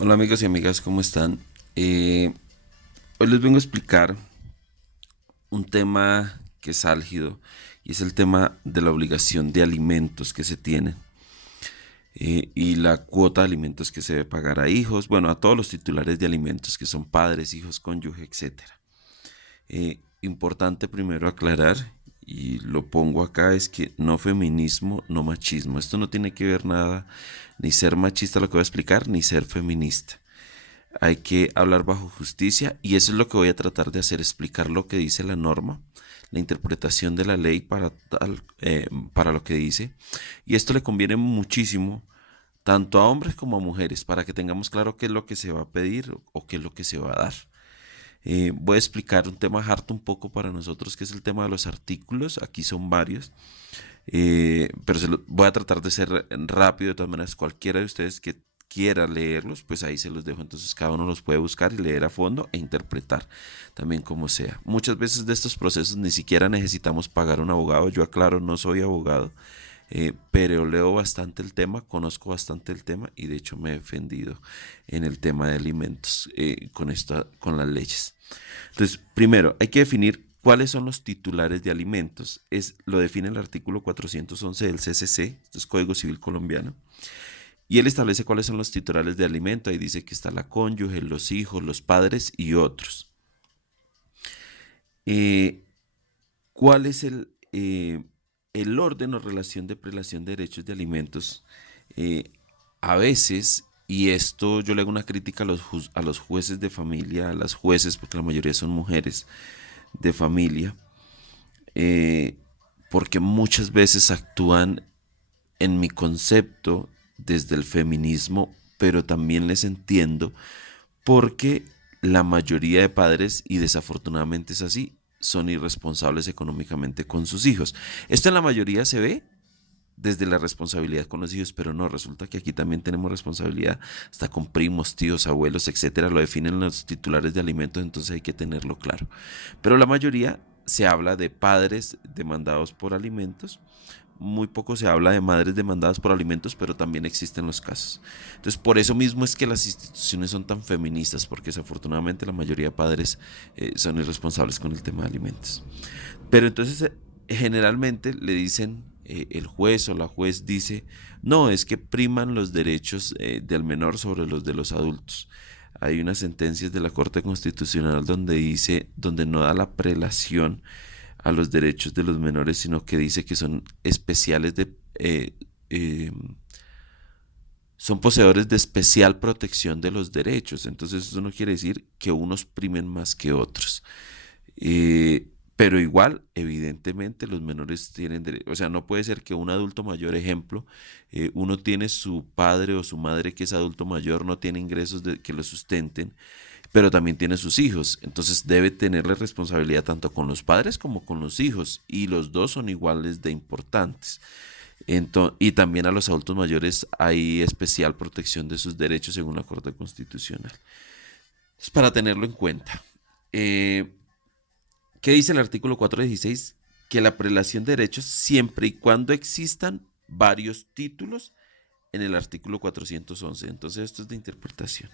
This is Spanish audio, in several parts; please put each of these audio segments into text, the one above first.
Hola amigos y amigas, ¿cómo están? Hoy les vengo a explicar un tema que es álgido y es el tema de la obligación de alimentos que se tienen y la cuota de alimentos que se debe pagar a hijos, bueno, a todos los titulares de alimentos que son padres, hijos, cónyuge, etcétera. Importante primero aclarar, y lo pongo acá, es que no feminismo, no machismo. Esto no tiene que ver nada, ni ser machista lo que voy a explicar, ni ser feminista. Hay que hablar bajo justicia y eso es lo que voy a tratar de hacer, explicar lo que dice la norma, la interpretación de la ley para lo que dice. Y esto le conviene muchísimo tanto a hombres como a mujeres para que tengamos claro qué es lo que se va a pedir o qué es lo que se va a dar. Voy a explicar un tema harto un poco para nosotros, que es el tema de los artículos. Aquí son varios, pero voy a tratar de ser rápido de todas maneras. Cualquiera de ustedes que quiera leerlos, pues ahí se los dejo. Entonces cada uno los puede buscar y leer a fondo e interpretar también como sea. Muchas veces de estos procesos ni siquiera necesitamos pagar un abogado. Yo aclaro, no soy abogado, pero leo bastante el tema, conozco bastante el tema y de hecho me he defendido en el tema de alimentos con las leyes. Entonces, primero, hay que definir cuáles son los titulares de alimentos. Lo define el artículo 411 del CCC, esto es Código Civil Colombiano, y él establece cuáles son los titulares de alimento. Ahí dice que está la cónyuge, los hijos, los padres y otros. Eh, ¿Cuál es el orden o relación de prelación de derechos de alimentos? Eh, a veces, y esto yo le hago una crítica a los jueces de familia, a las jueces, porque la mayoría son mujeres de familia, eh, porque muchas veces actúan en mi concepto desde el feminismo, pero también les entiendo porque la mayoría de padres, y desafortunadamente es así, son irresponsables económicamente con sus hijos. Esto en la mayoría se ve desde la responsabilidad con los hijos, pero no, resulta que aquí también tenemos responsabilidad hasta con primos, tíos, abuelos, etcétera, lo definen los titulares de alimentos, entonces hay que tenerlo claro. Pero la mayoría se habla de padres demandados por alimentos, muy poco se habla de madres demandadas por alimentos, pero también existen los casos. Entonces, por eso mismo es que las instituciones son tan feministas, porque desafortunadamente la mayoría de padres son irresponsables con el tema de alimentos. Pero entonces, generalmente le dicen, el juez o la juez dice, no, es que priman los derechos del menor sobre los de los adultos. Hay unas sentencias de la Corte Constitucional donde dice, donde no da la prelación a los derechos de los menores, sino que dice que son especiales eh, son poseedores de especial protección de los derechos. Entonces eso no quiere decir que unos primen más que otros. Pero igual, evidentemente, los menores tienen derecho. O sea, no puede ser que un adulto mayor, ejemplo, uno tiene su padre o su madre que es adulto mayor, no tiene ingresos que lo sustenten, pero también tiene sus hijos. Entonces debe tenerle responsabilidad tanto con los padres como con los hijos. Y los dos son iguales de importantes. Y también a los adultos mayores hay especial protección de sus derechos según la Corte Constitucional. Es para tenerlo en cuenta. Eh, ¿Qué dice el artículo 416? Que la prelación de derechos siempre y cuando existan varios títulos en el artículo 411. Entonces esto es de interpretación.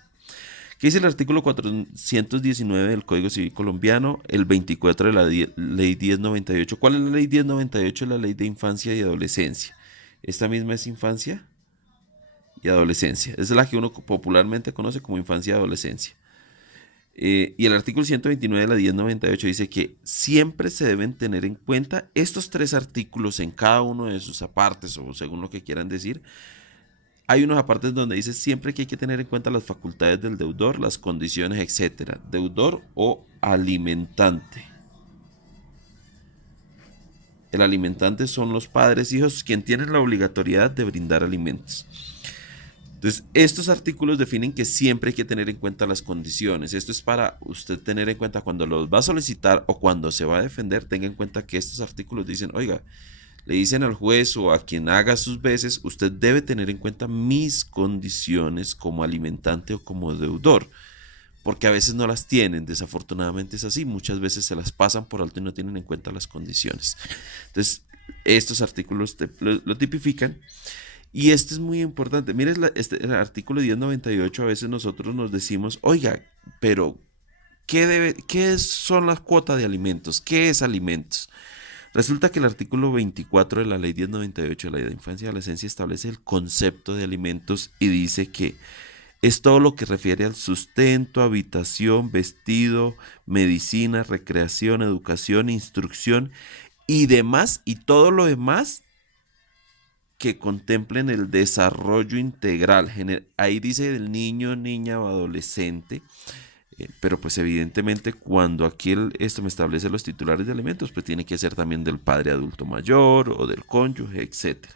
¿Qué dice el artículo 419 del Código Civil Colombiano? El 24 de la ley 1098. ¿Cuál es la ley 1098? La ley de infancia y adolescencia. Esta misma es infancia y adolescencia. Es la que uno popularmente conoce como infancia y adolescencia. Y el artículo 129 de la 1098 dice que siempre se deben tener en cuenta estos tres artículos en cada uno de sus apartes o según lo que quieran decir. Hay unos apartes donde dice siempre que hay que tener en cuenta las facultades del deudor, las condiciones, etcétera. Deudor o alimentante. El alimentante son los padres, hijos, quien tienen la obligatoriedad de brindar alimentos. Entonces, estos artículos definen que siempre hay que tener en cuenta las condiciones. Esto es para usted tener en cuenta cuando los va a solicitar o cuando se va a defender, tenga en cuenta que estos artículos dicen, oiga, le dicen al juez o a quien haga sus veces, usted debe tener en cuenta mis condiciones como alimentante o como deudor, porque a veces no las tienen, desafortunadamente es así, muchas veces se las pasan por alto y no tienen en cuenta las condiciones. Entonces, estos artículos lo tipifican Y esto es muy importante. Mire, el artículo 1098, a veces nosotros nos decimos, oiga, pero ¿qué son las cuotas de alimentos? ¿Qué es alimentos? Resulta que el artículo 24 de la ley 1098 de la ley de infancia y adolescencia establece el concepto de alimentos y dice que es todo lo que refiere al sustento, habitación, vestido, medicina, recreación, educación, instrucción y demás, y todo lo demás que contemplen el desarrollo integral. Ahí dice del niño, niña o adolescente, pero pues evidentemente cuando aquí esto me establece los titulares de alimentos, pues tiene que ser también del padre adulto mayor o del cónyuge, etcétera.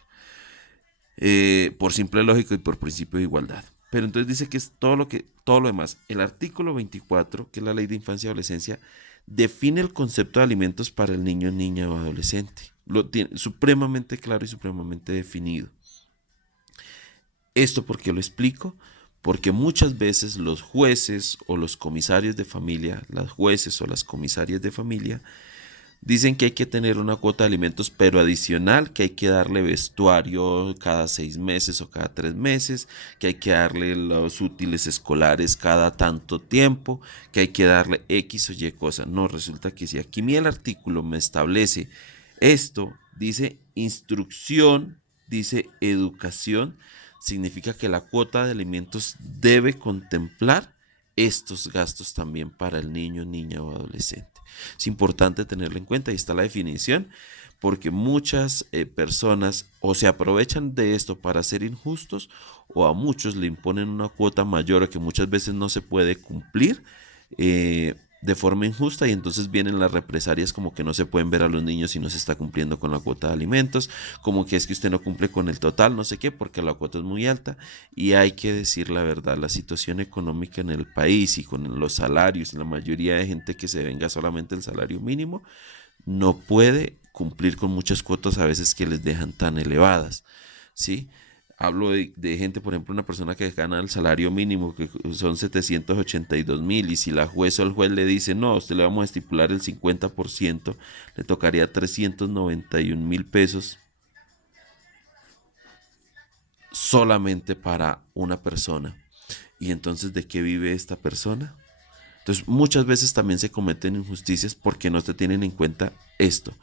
Por simple lógica y por principio de igualdad. Pero entonces dice que es todo lo demás. El artículo 24, que es la ley de infancia y adolescencia, define el concepto de alimentos para el niño, niña o adolescente. Lo tiene supremamente claro y supremamente definido. ¿Esto por qué lo explico? Porque muchas veces los jueces o los comisarios de familia, las jueces o las comisarias de familia, dicen que hay que tener una cuota de alimentos, pero adicional, que hay que darle vestuario cada 6 meses o cada 3 meses, que hay que darle los útiles escolares cada tanto tiempo, que hay que darle X o Y cosa. No, resulta que si aquí el artículo me establece esto, dice instrucción, dice educación, significa que la cuota de alimentos debe contemplar estos gastos también para el niño, niña o adolescente. Es importante tenerlo en cuenta, ahí está la definición, porque muchas personas o se aprovechan de esto para ser injustos o a muchos le imponen una cuota mayor que muchas veces no se puede cumplir de forma injusta, y entonces vienen las represalias como que no se pueden ver a los niños si no se está cumpliendo con la cuota de alimentos, como que es que usted no cumple con el total, no sé qué, porque la cuota es muy alta. Y hay que decir la verdad, la situación económica en el país y con los salarios, la mayoría de gente que se venga solamente el salario mínimo, no puede cumplir con muchas cuotas a veces que les dejan tan elevadas, ¿sí? Hablo de gente, por ejemplo, una persona que gana el salario mínimo, que son 782.000, y si la juez o el juez le dice, no, a usted le vamos a estipular el 50%, le tocaría 391.000 pesos solamente para una persona. Y entonces, ¿de qué vive esta persona? Entonces, muchas veces también se cometen injusticias porque no se tienen en cuenta esto,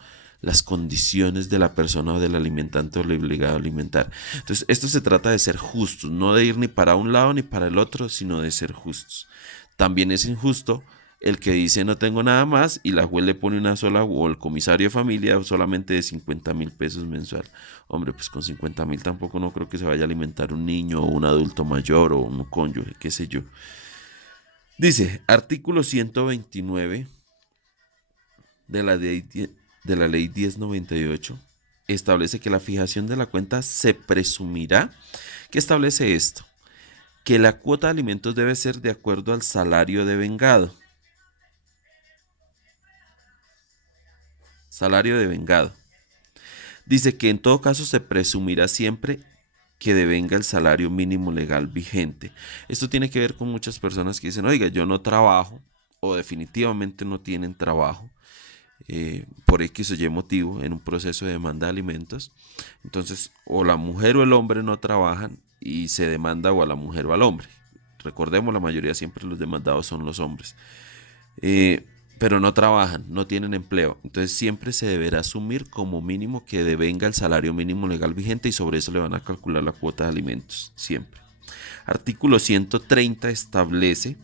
las condiciones de la persona o del alimentante o el obligado a alimentar. Entonces, esto se trata de ser justos, no de ir ni para un lado ni para el otro, sino de ser justos. También es injusto el que dice no tengo nada más y la juez le pone una sola, o el comisario de familia, solamente de 50.000 pesos mensual. Hombre, pues con 50.000 tampoco no creo que se vaya a alimentar un niño o un adulto mayor o un cónyuge, qué sé yo. Dice, artículo 129 de la ley 1098 establece que la fijación de la cuenta se presumirá. ¿Qué establece esto? Que la cuota de alimentos debe ser de acuerdo al salario devengado. Salario devengado. Dice que en todo caso se presumirá siempre que devenga el salario mínimo legal vigente. Esto tiene que ver con muchas personas que dicen, oiga, yo no trabajo, o definitivamente no tienen trabajo, por X o Y motivo, en un proceso de demanda de alimentos. Entonces, o la mujer o el hombre no trabajan y se demanda o a la mujer o al hombre. Recordemos, la mayoría siempre los demandados son los hombres. Pero no trabajan, no tienen empleo. Entonces siempre se deberá asumir como mínimo que devenga el salario mínimo legal vigente, y sobre eso le van a calcular la cuota de alimentos, siempre. Artículo 130 establece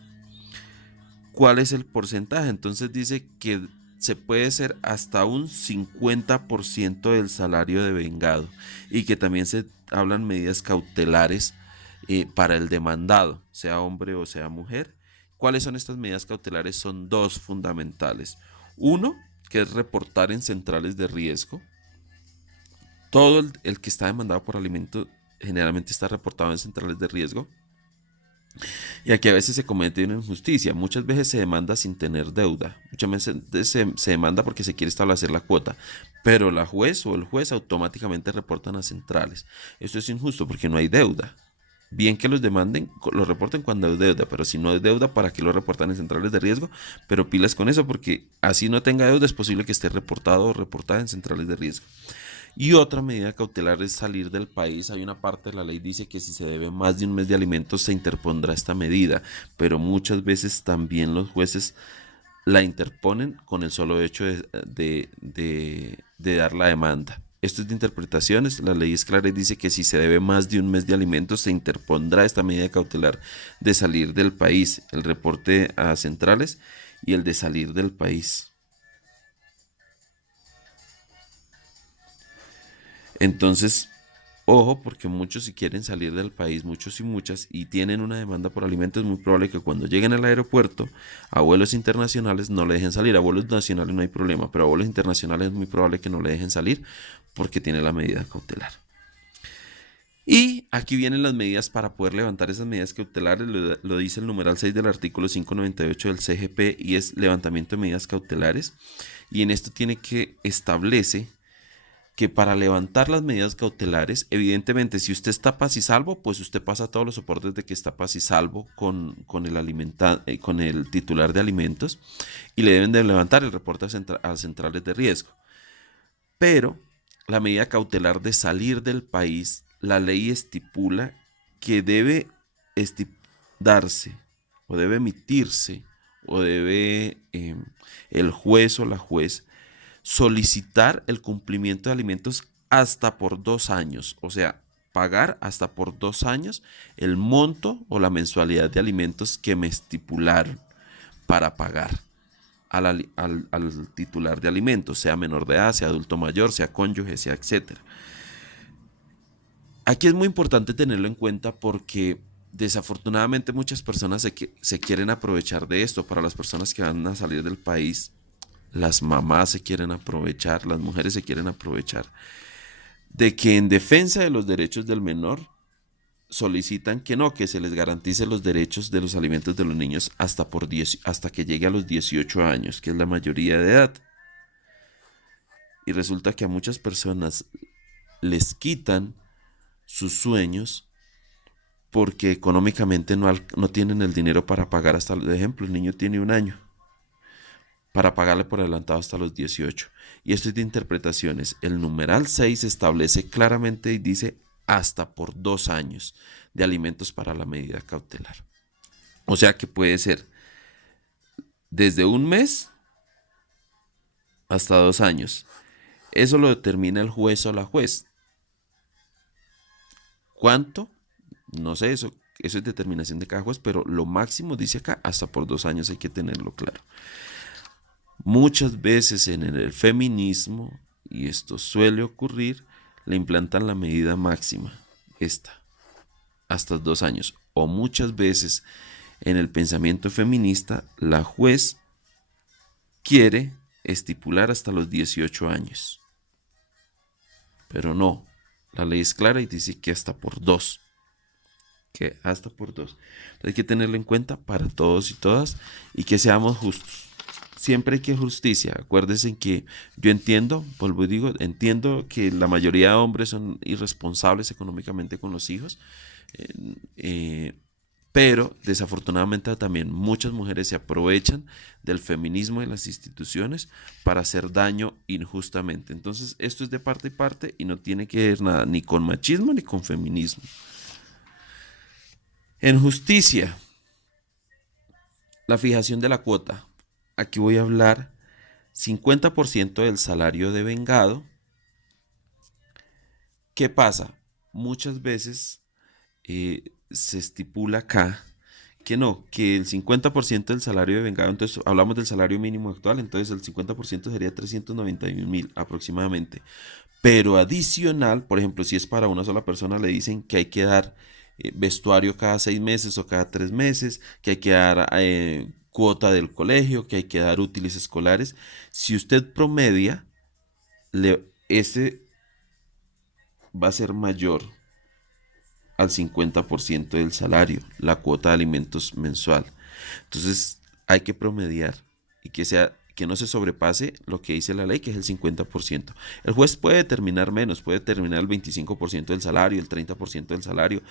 cuál es el porcentaje. Entonces dice que se puede ser hasta un 50% del salario devengado, y que también se hablan medidas cautelares para el demandado, sea hombre o sea mujer. ¿Cuáles son estas medidas cautelares? Son dos fundamentales. Uno, que es reportar en centrales de riesgo. Todo el que está demandado por alimento generalmente está reportado en centrales de riesgo. Y aquí a veces se comete una injusticia. Muchas veces se demanda sin tener deuda. Muchas veces se demanda porque se quiere establecer la cuota. Pero la juez o el juez automáticamente reportan a centrales. Esto es injusto porque no hay deuda. Bien que los demanden, lo reporten cuando hay deuda, pero si no hay deuda, ¿para qué lo reportan en centrales de riesgo? Pero pilas con eso, porque así no tenga deuda, es posible que esté reportado o reportada en centrales de riesgo. Y otra medida cautelar es salir del país. Hay una parte de la ley que dice que si se debe más de un mes de alimentos se interpondrá esta medida, pero muchas veces también los jueces la interponen con el solo hecho de dar la demanda. Esto es de interpretaciones, la ley es clara y dice que si se debe más de un mes de alimentos se interpondrá esta medida cautelar de salir del país, el reporte a centrales y el de salir del país. Entonces, ojo, porque muchos si quieren salir del país, muchos y muchas, y tienen una demanda por alimentos, es muy probable que cuando lleguen al aeropuerto, a vuelos internacionales no le dejen salir. A vuelos nacionales no hay problema, pero a vuelos internacionales es muy probable que no le dejen salir porque tiene la medida cautelar. Y aquí vienen las medidas para poder levantar esas medidas cautelares, lo dice el numeral 6 del artículo 598 del CGP, y es levantamiento de medidas cautelares. Y en esto tiene que establece que para levantar las medidas cautelares, evidentemente, si usted está paz y salvo, pues usted pasa todos los soportes de que está paz y salvo con el titular de alimentos y le deben de levantar el reporte a centrales de riesgo. Pero la medida cautelar de salir del país, la ley estipula que debe darse o debe emitirse o debe el juez o la juez solicitar el cumplimiento de alimentos hasta por 2 años, o sea, pagar hasta por 2 años el monto o la mensualidad de alimentos que me estipularon para pagar al titular de alimentos, sea menor de edad, sea adulto mayor, sea cónyuge, sea etcétera. Aquí es muy importante tenerlo en cuenta porque desafortunadamente muchas personas se quieren aprovechar de esto. Para las personas que van a salir del país, las mamás se quieren aprovechar, las mujeres se quieren aprovechar de que en defensa de los derechos del menor solicitan que no, que se les garantice los derechos de los alimentos de los niños hasta que llegue a los 18 años, que es la mayoría de edad. Y resulta que a muchas personas les quitan sus sueños porque económicamente no tienen el dinero para pagar hasta, por ejemplo, el niño tiene 1 año para pagarle por adelantado hasta los 18. Y esto es de interpretaciones. El numeral 6 establece claramente y dice hasta por 2 años de alimentos para la medida cautelar. O sea que puede ser desde 1 mes hasta 2 años. Eso lo determina el juez o la juez. ¿Cuánto? No sé, eso es determinación de cada juez, pero lo máximo dice acá, hasta por 2 años, hay que tenerlo claro. Muchas veces en el feminismo, y esto suele ocurrir, le implantan la medida máxima, hasta 2 años. O muchas veces en el pensamiento feminista, la juez quiere estipular hasta los 18 años. Pero no, la ley es clara y dice que hasta por 2. Que hasta por 2. Hay que tenerlo en cuenta para todos y todas y que seamos justos. Siempre hay que justicia. Acuérdense que yo entiendo, vuelvo y digo, entiendo que la mayoría de hombres son irresponsables económicamente con los hijos, pero desafortunadamente también muchas mujeres se aprovechan del feminismo y las instituciones para hacer daño injustamente. Entonces esto es de parte y parte y no tiene que ver nada ni con machismo ni con feminismo. En justicia, la fijación de la cuota. Aquí voy a hablar 50% del salario devengado. ¿Qué pasa? Muchas veces se estipula acá que no, que el 50% del salario devengado, entonces hablamos del salario mínimo actual, entonces el 50% sería 391,000 aproximadamente. Pero adicional, por ejemplo, si es para una sola persona, le dicen que hay que dar vestuario cada 6 meses o cada 3 meses, que hay que dar cuota del colegio, que hay que dar útiles escolares. Si usted promedia, ese va a ser mayor al 50% del salario, la cuota de alimentos mensual. Entonces hay que promediar y que no se sobrepase lo que dice la ley, que es el 50%. El juez puede determinar menos, puede determinar el 25% del salario, el 30% del salario,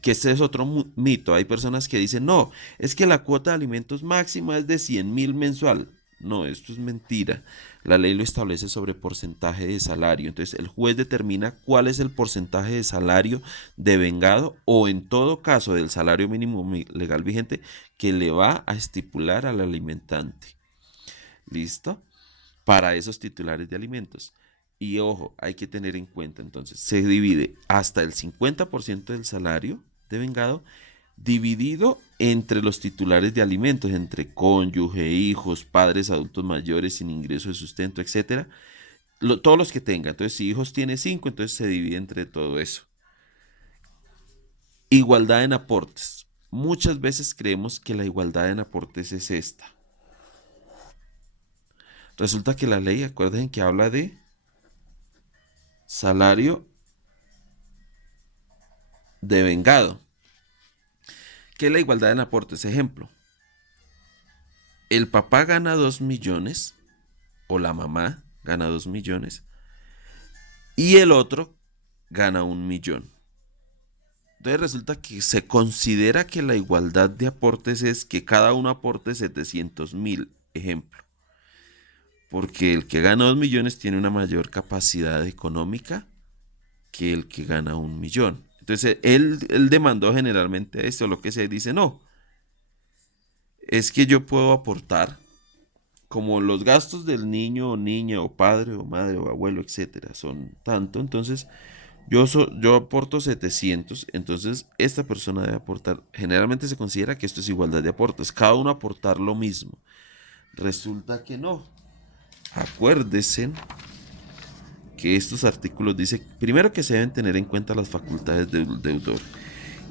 que este es otro mito. Hay personas que dicen, no, es que la cuota de alimentos máxima es de 100,000 mensual. No, esto es mentira. La ley lo establece sobre porcentaje de salario. Entonces, el juez determina cuál es el porcentaje de salario devengado o en todo caso del salario mínimo legal vigente que le va a estipular al alimentante. ¿Listo? Para esos titulares de alimentos. Y ojo, hay que tener en cuenta entonces, se divide hasta el 50% del salario devengado dividido entre los titulares de alimentos, entre cónyuge, hijos, padres, adultos mayores sin ingreso de sustento, etcétera, todos los que tenga. Entonces, si hijos tiene 5, entonces se divide entre todo eso. Igualdad en aportes. Muchas veces creemos que la igualdad en aportes es esta. Resulta que la ley, acuérdense que habla de salario devengado. ¿Qué es la igualdad en aportes? Ejemplo, el papá gana 2 millones o la mamá gana 2 millones y el otro gana 1 millón. Entonces resulta que se considera que la igualdad de aportes es que cada uno aporte 700.000, ejemplo, porque el que gana 2 millones tiene una mayor capacidad económica que el que gana 1 millón. Entonces él demandó generalmente esto, lo que se dice, no, es que yo puedo aportar como los gastos del niño o niña o padre o madre o abuelo, etcétera, son tanto, entonces yo aporto 700, entonces esta persona debe aportar, generalmente se considera que esto es igualdad de aportes, cada uno aportar lo mismo. Resulta que no. Acuérdense que estos artículos dicen, primero que se deben tener en cuenta las facultades del deudor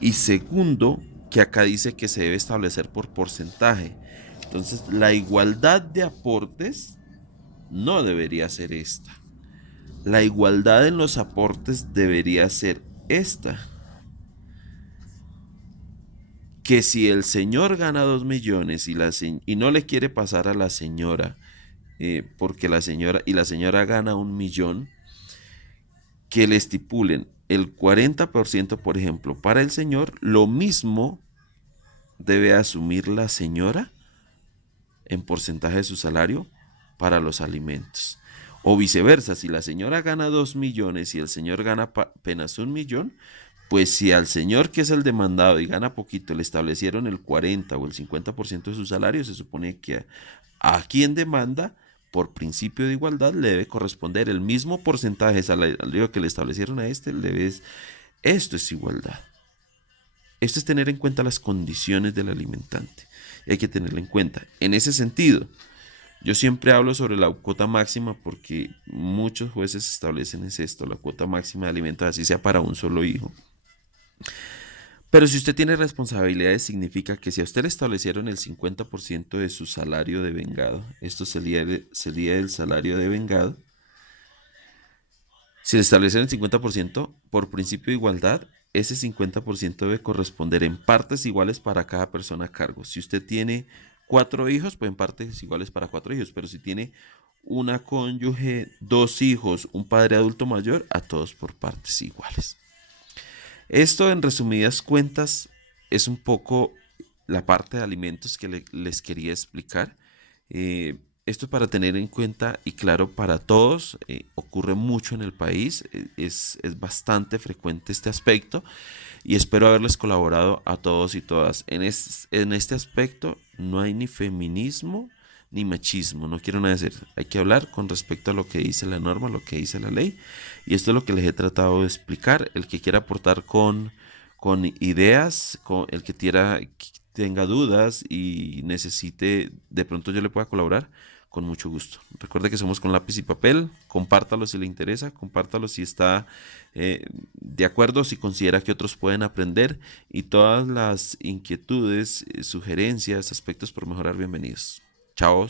y segundo que acá dice que se debe establecer por porcentaje. Entonces la igualdad de aportes no debería ser esta. La igualdad en los aportes debería ser esta. Que si el señor gana 2 millones y no le quiere pasar a la señora, porque la señora gana 1 millón, que le estipulen el 40%, por ejemplo, para el señor, lo mismo debe asumir la señora en porcentaje de su salario para los alimentos. O viceversa, si la señora gana 2 millones y el señor gana apenas 1 millón, pues si al señor que es el demandado y gana poquito le establecieron el 40 o el 50% de su salario, se supone que a quien demanda, por principio de igualdad, le debe corresponder el mismo porcentaje de salario que le establecieron a este. Esto es igualdad. Esto es tener en cuenta las condiciones del alimentante. Y hay que tenerlo en cuenta. En ese sentido, yo siempre hablo sobre la cuota máxima porque muchos jueces establecen esto, la cuota máxima de alimentos, así sea para un solo hijo. Pero si usted tiene responsabilidades, significa que si a usted le establecieron el 50% de su salario devengado, esto sería el salario devengado, si le establecieron el 50%, por principio de igualdad, ese 50% debe corresponder en partes iguales para cada persona a cargo. Si usted tiene 4 hijos, pues en partes iguales para 4 hijos, pero si tiene una cónyuge, 2 hijos, un padre adulto mayor, a todos por partes iguales. Esto, en resumidas cuentas, es un poco la parte de alimentos que les quería explicar. Esto es para tener en cuenta y claro para todos, ocurre mucho en el país, es bastante frecuente este aspecto y espero haberles colaborado a todos y todas. En este aspecto no hay ni feminismo ni machismo, no quiero nada decir, hay que hablar con respecto a lo que dice la norma, lo que dice la ley, y esto es lo que les he tratado de explicar. El que quiera aportar con ideas, el que tenga dudas y necesite, de pronto yo le pueda colaborar, con mucho gusto. Recuerde que somos con lápiz y papel, compártalo si le interesa, compártalo si está de acuerdo, si considera que otros pueden aprender, y todas las inquietudes, sugerencias, aspectos por mejorar, bienvenidos. Chao.